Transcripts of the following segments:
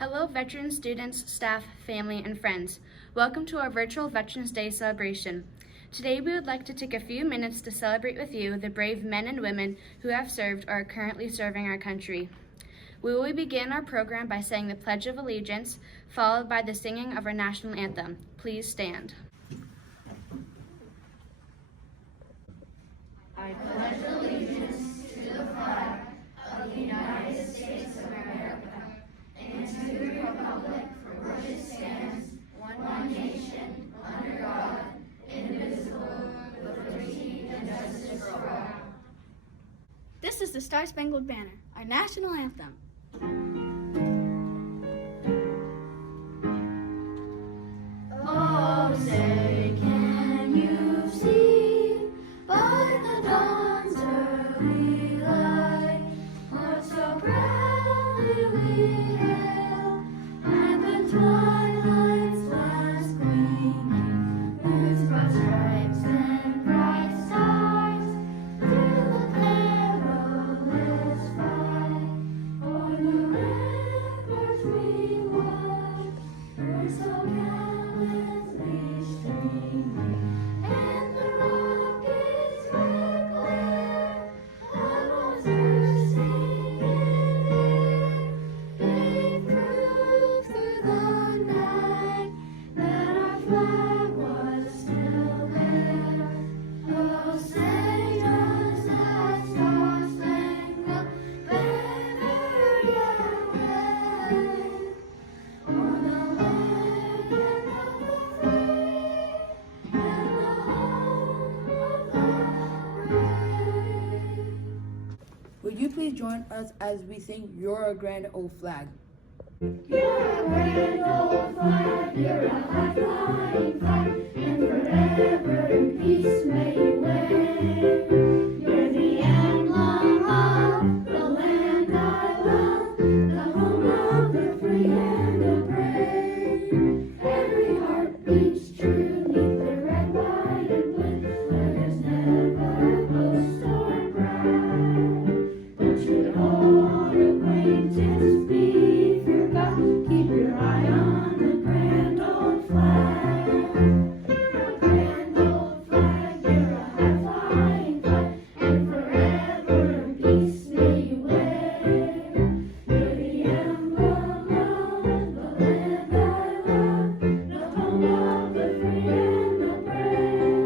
Hello, veteran students, staff, family, and friends. Welcome to our virtual Veterans Day celebration. Today, we would like to take a few minutes to celebrate with you the brave men and women who have served or are currently serving our country. We will begin our program by saying the Pledge of Allegiance, followed by the singing of our national anthem. Please stand. I pledge allegiance to the flag of the United States of America and to the republic for which it stands, one nation, under God, indivisible, with liberty and justice for all. This is the Star-Spangled Banner, our national anthem. Oh, say, can you see by the dawn's early light what so proudly we hailed, and the twilight's last gleaming, whose broad stripes and bright stars through the perilous fight, o'er the ramparts we watched, were so gallantly streaming, and the rockets were clear, almost bursting in air. They proved through the night that our flag was still there. Oh, say does that star-spangled banner yet wave o'er the land of the free and the home of the brave? Would you please join us as we sing You're a Grand Old Flag? You're a grand old flag, you're a high-flying flag, and forever in peace may you wave. You're the emblem of the land I love, the home of the free and the brave. Every heart beats true 'neath the red, white, and blue, where there's never boast or pride. But should old acquaintance be forgot, keep your eye on the grand old flag. The grand old flag, you're a high-flying flag, and forever in peace may you wave. You're the emblem of the land I love, the home of the free and the brave.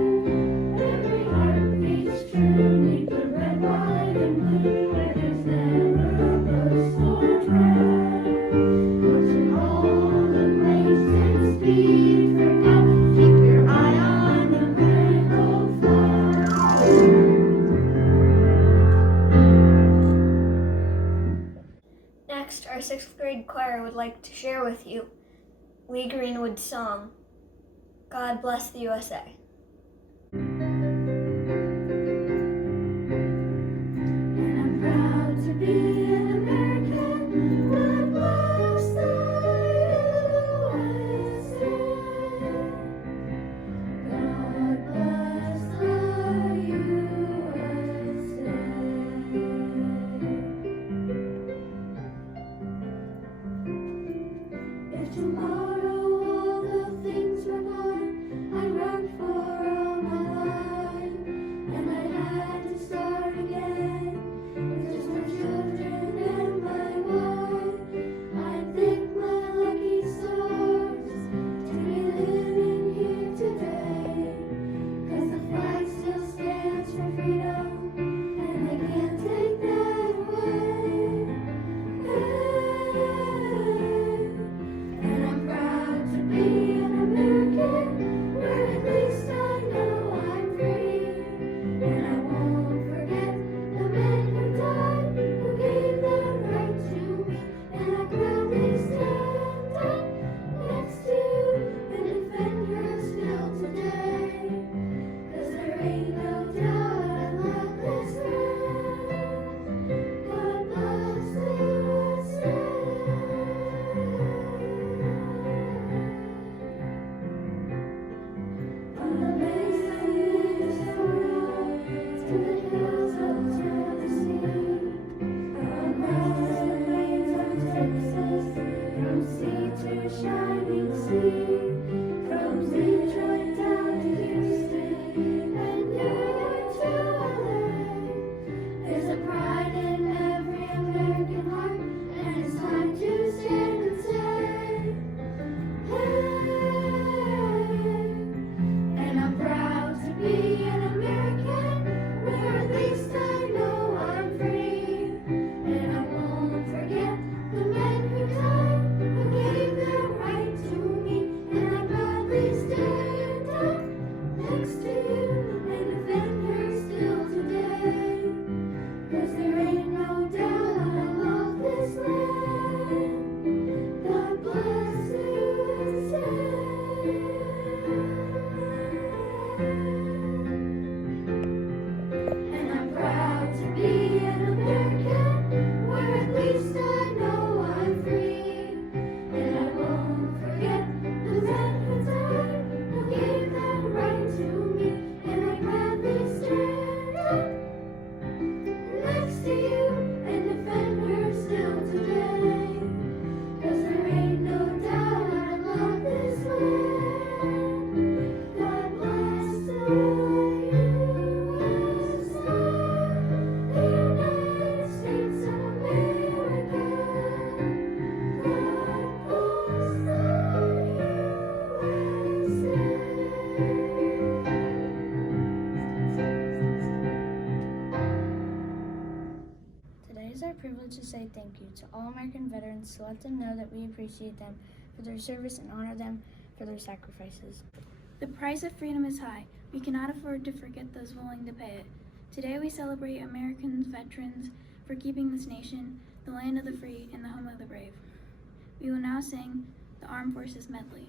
Every heart beats true 'neath the red, white, and blue, where there's never boast or pride. But should old acquaintance be forgot, keep your eye on the grand old flag. Next, our 6th grade choir would like to share with you Lee Greenwood's song, God Bless the USA. And I'm proud to be an American. God bless the USA. God bless the USA. If tomorrow all the things were gone I worked for all my life, and I had to start again with just my children and my wife, I'd thank my lucky stars to be living here today, 'cause the flag still stands for freedom, and I can't take that away. And I'm thank you to all American veterans to let them know that we appreciate them for their service and honor them for their sacrifices. The price of freedom is high. We cannot afford to forget those willing to pay it. Today we celebrate American veterans for keeping this nation, the land of the free, and the home of the brave. We will now sing the Armed Forces Medley.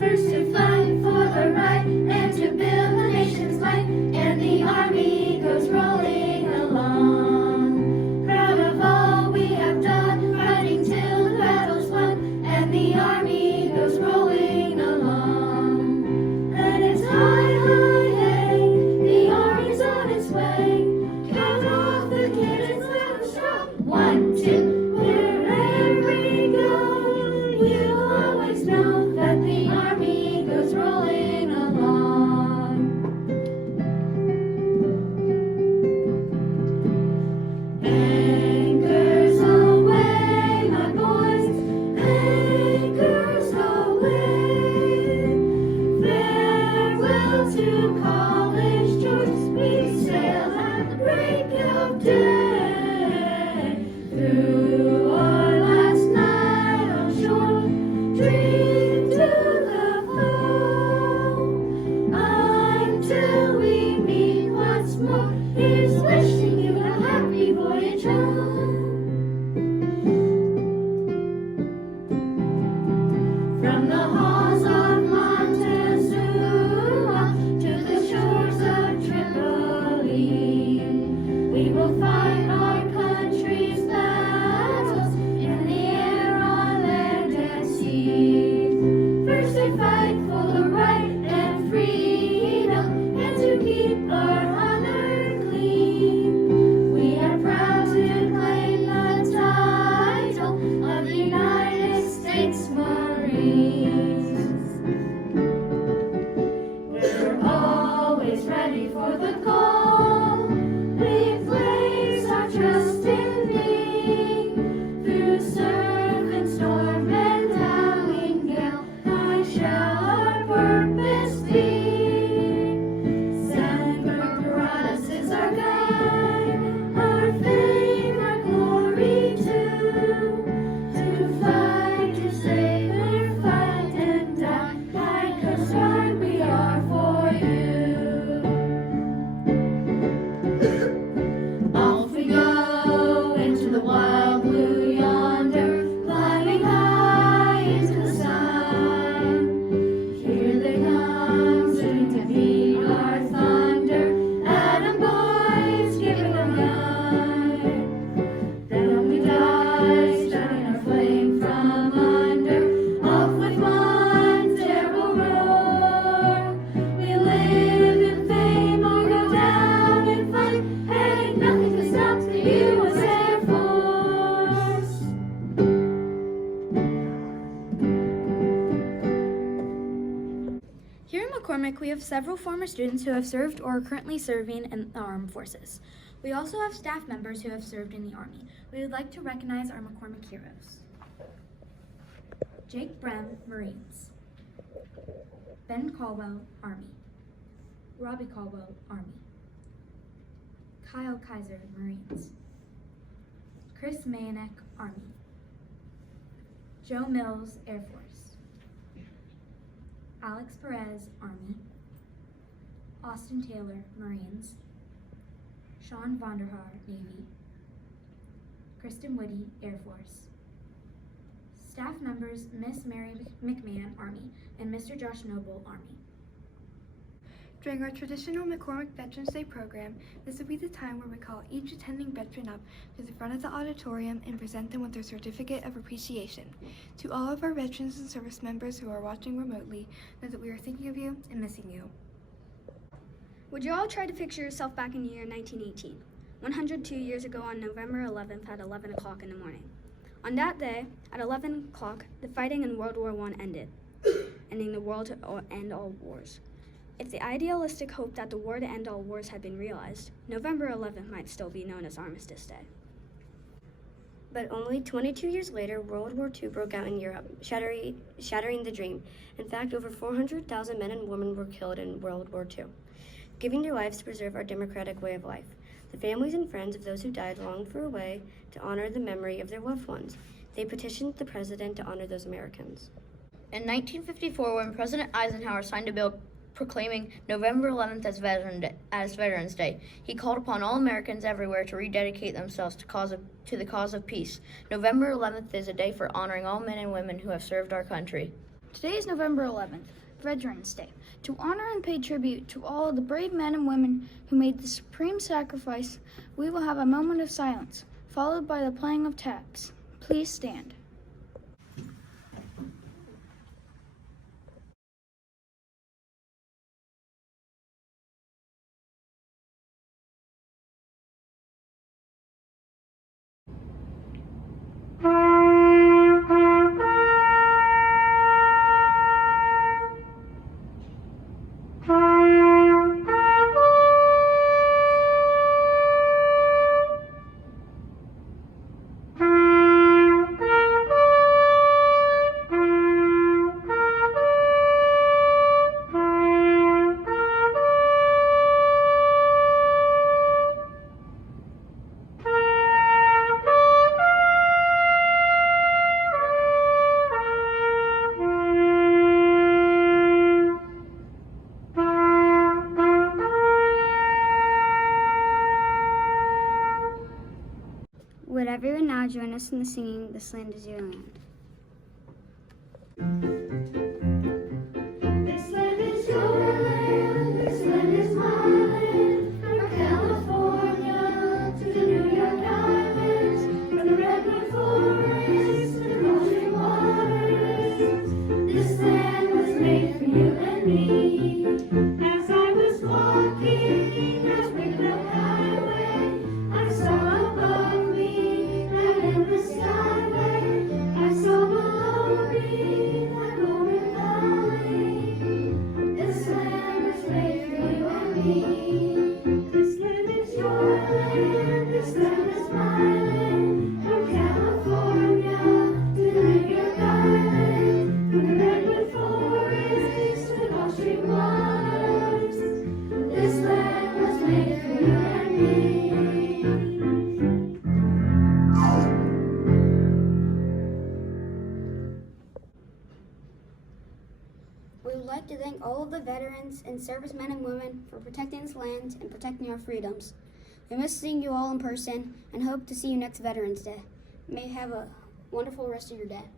First to fight for the right and to build the nation's might, and the army goes rolling along. Proud of all we have done, fighting till the battle's won, and the army goes rolling along. And it's high, high, hey, the army's on its way. Count off the cannons, let them strong. 1, 2, wherever we go, you'll always know that the army goes rolling along. Anchors away, my boys, anchors away. Farewell to College George, we sail at the break of day. Through our last night on shore, dream to the foe. Until we meet once more, here's wishing you a happy voyage home. From the halls of Montezuma to the shores of Tripoli, we will fight our country's battles in the air, on land, and sea. First to fight for the right and freedom, and to keep our honor clean. We are proud to claim the title of the United States Marines. We're always ready for the call. We place our trust in thee. Through surf and storm and howling gale, high shall our purpose be. Semper Paratus is our guide, our fame, our glory too. To fight, to save, or fight and die, by Coast Guard we are for you. Off we go into the wild blue yonder, climbing high into the sun. Here they come, soon to beat our thunder. Adam boys, give it a run. Then we die, starting our flame from under. Off with one terrible roar. We live in fame or go down in fight. Hey, nothing can stop the U.S. Air Force. Here in McCormick, we have several former students who have served or are currently serving in the armed forces. We also have staff members who have served in the Army. We would like to recognize our McCormick heroes. Jake Brem, Marines. Ben Caldwell, Army. Robbie Caldwell, Army. Kyle Kaiser, Marines. Chris Mayanek, Army. Joe Mills, Air Force. Alex Perez, Army. Austin Taylor, Marines. Sean Vonderhaar, Navy. Kristen Woody, Air Force. Staff members, Miss Mary McMahon, Army, and Mr. Josh Noble, Army. During our traditional McCormick Veterans Day program, this will be the time where we call each attending veteran up to the front of the auditorium and present them with their certificate of appreciation. To all of our veterans and service members who are watching remotely, know that we are thinking of you and missing you. Would you all try to picture yourself back in the year 1918, 102 years ago on November 11th at 11 o'clock in the morning? On that day, at 11 o'clock, the fighting in World War I ended, ending the world to end all wars. If the idealistic hope that the war to end all wars had been realized, November 11th might still be known as Armistice Day. But only 22 years later, World War II broke out in Europe, shattering the dream. In fact, over 400,000 men and women were killed in World War II. giving their lives to preserve our democratic way of life. The families and friends of those who died longed for a way to honor the memory of their loved ones. They petitioned the president to honor those Americans. In 1954, when President Eisenhower signed a bill proclaiming November 11th as Veterans Day, he called upon all Americans everywhere to rededicate themselves to the cause of peace. November 11th is a day for honoring all men and women who have served our country. Today is November 11th, Veterans Day. To honor and pay tribute to all of the brave men and women who made the supreme sacrifice, we will have a moment of silence, followed by the playing of taps. Please stand. Would everyone now join us in the singing, "This Land Is Your Land"? This land is your land, this land is my land. From California to the New York Islands, from the redwood forest to the Gulf waters. This land was made for you and me. As I was walking that Wicklow highway, I saw above me that endless skyway. I saw below me that golden valley. This land was made for you and me. This land is your land, this land is my land. From California to the New York Island, from the redwood forest to the Gulf Stream waters. This land was made for you and me. We would like to thank all of the veterans and servicemen and women for protecting this land and protecting our freedoms. We miss seeing you all in person and hope to see you next Veterans Day. May you have a wonderful rest of your day.